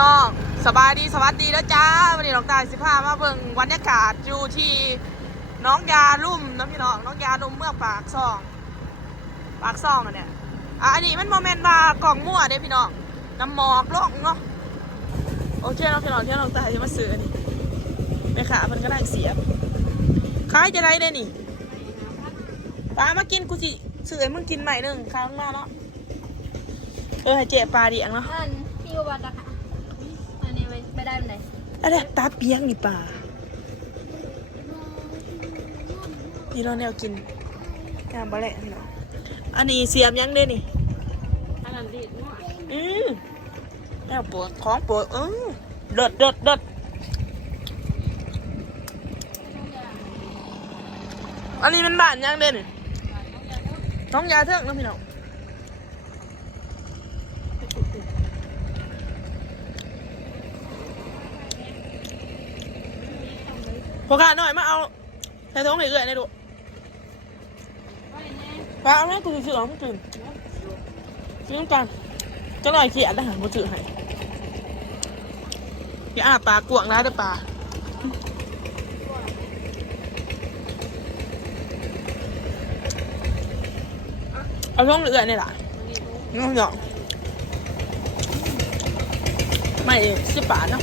น้องสบายดีสวัสดีแล้วจ้าวันนี้น้องตายสิพามาเบิ่งบรรยากาศอยู่ที่น้องยาลุ่มนะพี่น้องน้องยาลุ่มเมืองปากซ่องอันเนี้ยอันนี้มันโมเมนต์ว่ากล่องมั่วเด้พี่น้องน้ำหมอกลงเนาะโอเคน้องพี่น้องที่น้องตายจะมาซื้อนี่แม่ค้าเพิ่นก็นั่งเสียบขายจะไรได้นี่ปลามากินกูสิซื้อให้มึงกินใหม่หนึ่งครั้งมาเนาะให้เจ๊ปลาเดียงเนาะพี่วัดนะคะอันนี้ไม่ได้เป็นไหนอะไรตาเปียงนี่ป่าพี่น้องแนวกินงามบะแหละพี่น้องอันนี้เสียมยังเด้นี่อันนั้นดีมากแนวปวดของปวดเด็ดอันนี้มันบ้านยังเด้นี่น้องยาเถิงนะพี่น้องพอขาหน่อยมาเอาใส่ท้องให้เอื่อยในดูปลาเอาแม่กูจะซื้อของมึงกินซื้อกันก็หน่อยเขียนได้หากูซื้อให้พี่อาปลากวงนะเด้อปลาเอาท้องเอื่อยนี่แหละน้องหยองไม่10 บาทเนาะ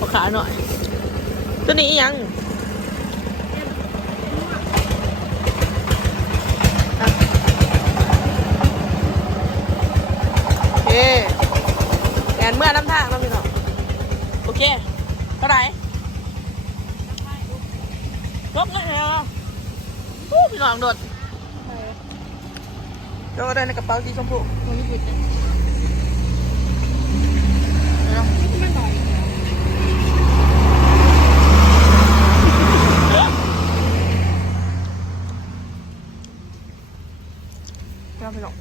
พอขาหน่อยตัวนี้ยังโอเคแอนเมื่อน้ำทางแล้วพี่น้องโอเคเท่าไหร่ลบเงินเหรอพี่น้องโดดได้ในกระเป๋าสีชมพูพี่น้อง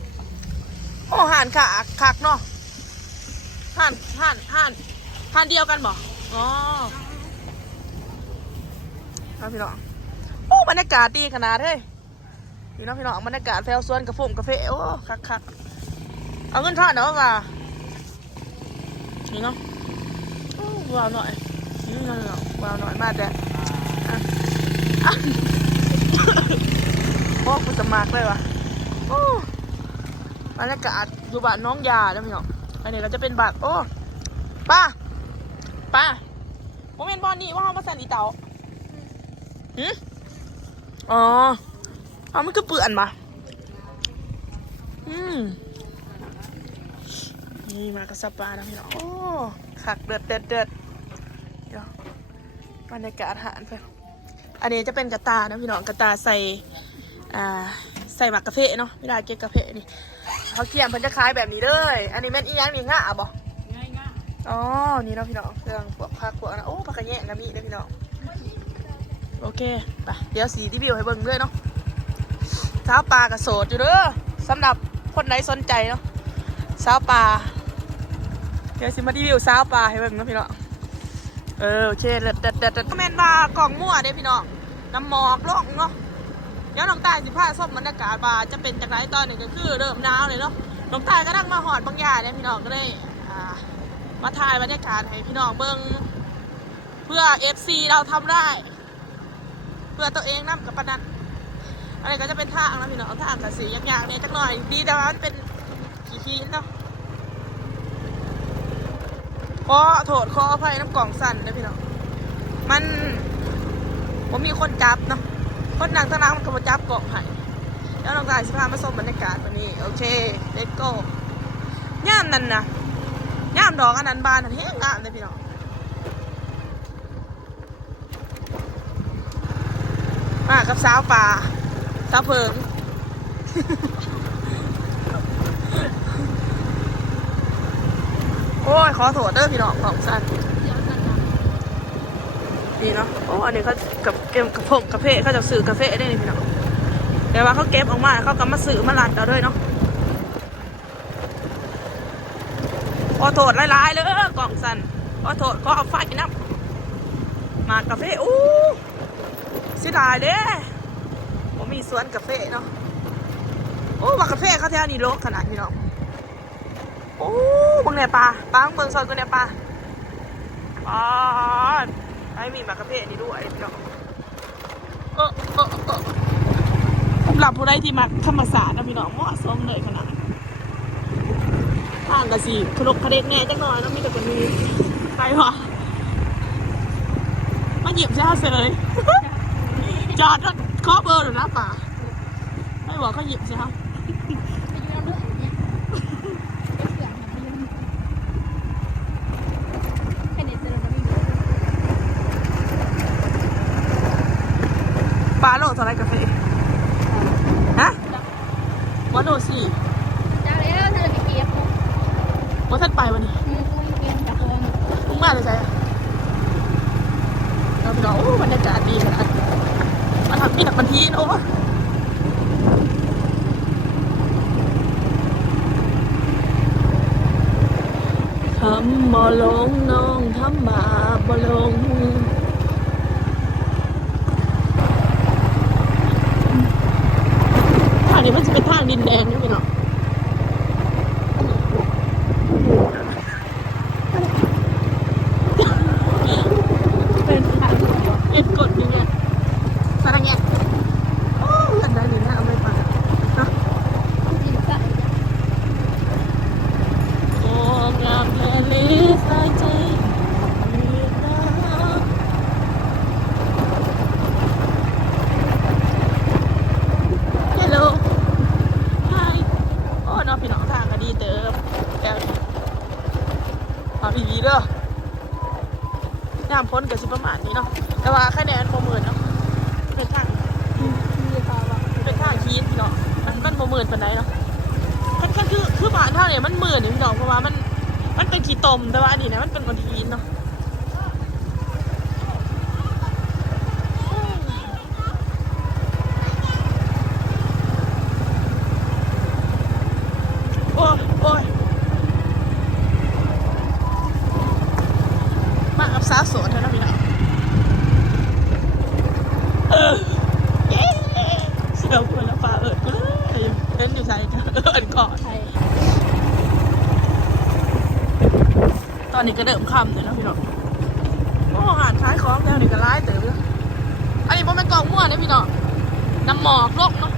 โอ้ห่านคักเนาะห่านเดียวกันบ่อ๋อพี่น้องโอ้บรรยากาศดีขนาดเฮ้ยพี่น้องบรรยากาศแถวสวนกาแฟโอ้คักเอาเงินทอดเนาะว่ะนี่เนาะว้าวหน่อยว้าวหน่อยมากแต่โอ้กูจะมากเลยว่ะโอ้บรรยากาศอยู่บ้านน้องยาแล้วพี่น้องอันนี้ก็จะเป็นบัตรโอ้ป้าโมเมนต์บอลนี่ว่าเขามาใส่อีเต๋าอ๋อเอามันก็เปื่อนมานี่มากระสับปลานะพี่น้องโอ้ขักเด็ดเดี๋ยวบรรยากาศอาหารไปอันนี้จะเป็นกระตานะพี่น้องกระตาใส่หมักกาแฟเนาะไม่ได้เก็บกาแฟนี่เขาเกี่ยมเพิ่นจะคล้ายแบบนี้เลยอันนี้แม่นอีหยังนี่ง่าบ่ง่าอ๋อนี่เนาะพี่น้องเครื่องพวกผักพวกนะโอ้ผักกระแยงนะมีด้วยพี่น้องโอเคไปเดี๋ยวสีรีวิวให้เบิ่งด้วยเนาะสาวปลากระโสดอยู่เด้อสำหรับคนไหนสนใจเนาะสาวปลาเดี๋ยวสิมารีวิวสาวปลาให้เบิ่งเนาะพี่น้องโอเคเด็ดคอมเมนต์ว่ากล่องมั่วเด้พี่น้องน้ำหมอกลงเนาะเดี๋ยวน้องตาย15ส้มบรรยากาศว่าจะเป็นจากไรตอนนี้ก็คือเริ่มหนาวเลยเนาะน้องตายก็นั่งมาหอดบางอย่างเนี่ยพี่น้องก็เลยมาถ่ายบรรยากาศให้พี่น้องเบิ่งเพื่อ FC เราทำได้เพื่อตัวเองนำกับปนัดอะไรก็จะเป็นทางนะพี่น้องทางกับสียากๆเนี่ยจักหน่อยดีแต่ว่ามันเป็นขี้เนาะขอโทษขออภัยน้ำกล่องสั่นนะพี่น้องผมมีคนจับเนาะคนนั่งทั้งนั้นมันก็มาจับเกาะไผ่แล้วน้องตายสิพามาชมบรรยากาศวันนี้โอเคเลตโก้ย่ามนั่นนะย่ามดอกอันนั้นบานอันนี้งามเลยพี่น้องมากับสาวป่าสาวเพิงโอ้ยขอโทษเด้อพี่น้องของสั้นดีเนาะโอ้อันนี้เขากับเก็บกระพงกาแฟเขาจะซื้อกาแฟได้เลยพี่น้องแต่ว่าเขาเก็บออกมาเขาก็มาซื้อมาลัดเอาด้วยเนาะขอโทษหลายๆเลยกล่องสั้นขอโทษขอเอาไฟน้ำมากาแฟอู้เสียดายเด้ผมมีสวนกาแฟเนาะโอ้ว่ากาแฟเขาแถวนี้โลกขนาดพี่น้อง โอ้บึงเนี่ยปลาเบิ่งซอยกูเนี่ยปลาไอ้มีมากระเพาะนี่ด้วยพี่น้องสำหรับผู้ใดที่มักธรรมศาสตร์นะพี่น้องเหมาะสมเลยขนาดทางกะสีขนกขะเด็กแน่จังหน่อยแล้วมีแต่คนนี้ไปวะมาหยิบใช่ไหมเสย จอดรถเคาะเบอร์หรือนะป่าไม่บอกเขาหยิบใช่ไหมปลาโลเท่าไรกาแฟฮะวันโลสี่ จ้าแล้วถ้าจะไปเก็บ วันท่านไปวันนี้ มึงมาเลยใช่ไหมเราไปดูโอ้บรรยากาศดีขนาดมาทำปีนักบันทีโอ้ทำบ่ลงน้องทำบาบ่ลงทางนี้มันจะเป็นทางดินแดงนี่พี่น้องเป็นกดอย่างเงี้ยสารเงี้ยโอ้กันได้ดีนะเอาไปปะโอ้งามแค่ลิสายใจฮัลโหลไฮโอ้น้องพี่น้องทางก็ดีเติมแต่มาพี่วีเด้อยามพ้นกับสิประมาณนี้เนาะแต่ว่าคะแนนโมเมินเนาะเป็นทางคีดพี่เนาะมันโมเมินเป็นไรเนาะแค่คือบ้านท่าเนี่ยมันหมื่นพี่เนาะเพราะว่ามันเป็นขีตมแต่ว่าอันนี้เนี่ยมันเป็นบนทีนเนาะโอ้ยมากับสาวโสดเท่านั้นพี่เนาะเย้เสียวคนละฟ้ากูเลยเล่นอยู่ใส่กันก่อนตอนนี้ก็เริ่มค่ำเลยนะพี่น้องโอ้หาดขายของแล้วนี่ก็ร้ายเต๋ออันนี้มันเป็นกองมั่วนะพี่น้องน้ำหมอกลกเนาะ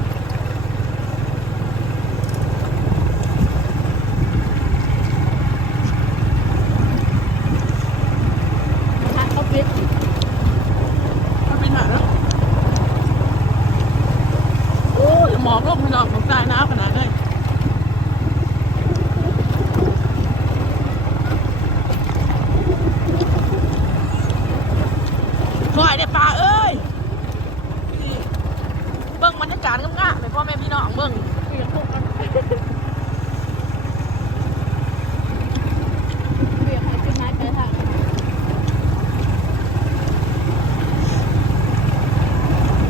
มันเป็นหนาแล้วโอ้ยหมอกลกพี่น้องหมอกใต้น้ำขนาดเลยคอยเด็ดปลาเอ้ยเบิ่งบรรยากาศง่ายๆเลยพ่อแม่พี่น้องเบิ่ง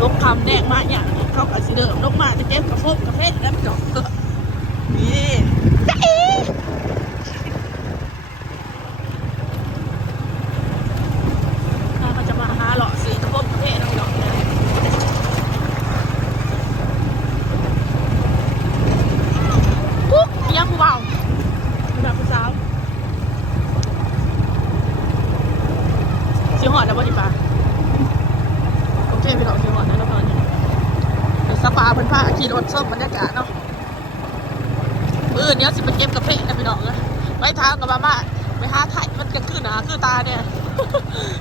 ลกคำแดงมาอย่างนี้เขากับสีเดิมลกมาจะเก็บกระเพาะแล้วพี่น้องนี่มันจะมาหาหล่อสีกระเพาะนะพี่น้องกุ๊กยังกูเบาแบบผู้สาวสีหอดนะบ่ดีป่ะโอเคพี่น้องสีหอดนะแล้วตอนนี้สปาเพิ่นพาขี่รถส้มบรรยากาศเนาะเนี้ยสิไปเก็บกาแฟนะพี่น้องเลยไปทางกับมาไปหาไถ่มันจะขึ้นนะคือตาเนี่ย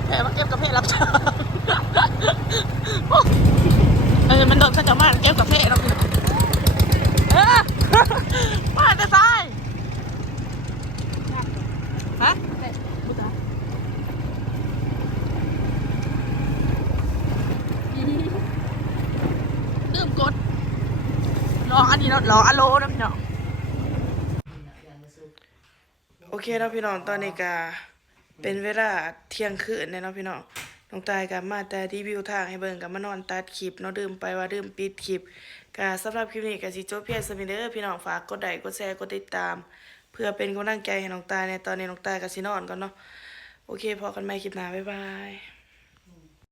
แค่มาเก็บกาแฟรับจ้างมันโดนข้าจะมาเก็บกาแฟแล้วพี่น้องมาแต่ซ้ายฮะลืมกดรออันนี้รออโลนะพี่น้องโอเคนะพี่น้องตอนนี้ก็เป็นเวลาเที่ยงคืนเนี่ยเนาะพี่น้องน้องตายกับมาแต่รีวิวทางให้เบิ่งกับมานอนตัดคลิปเนาะดื่มไปว่าดื่มปิดคลิปก็สำหรับคลิปนี้ก็สิจบเพียงสมิเด้อพี่น้องฝากกดไลค์กดแชร์กดติดตามเพื่อเป็นกำลังใจให้น้องตายในตอนนี้น้องตายก็สินอนก่อนเนาะโอเคพอกันใหม่คลิปหน้าบ๊ายบาย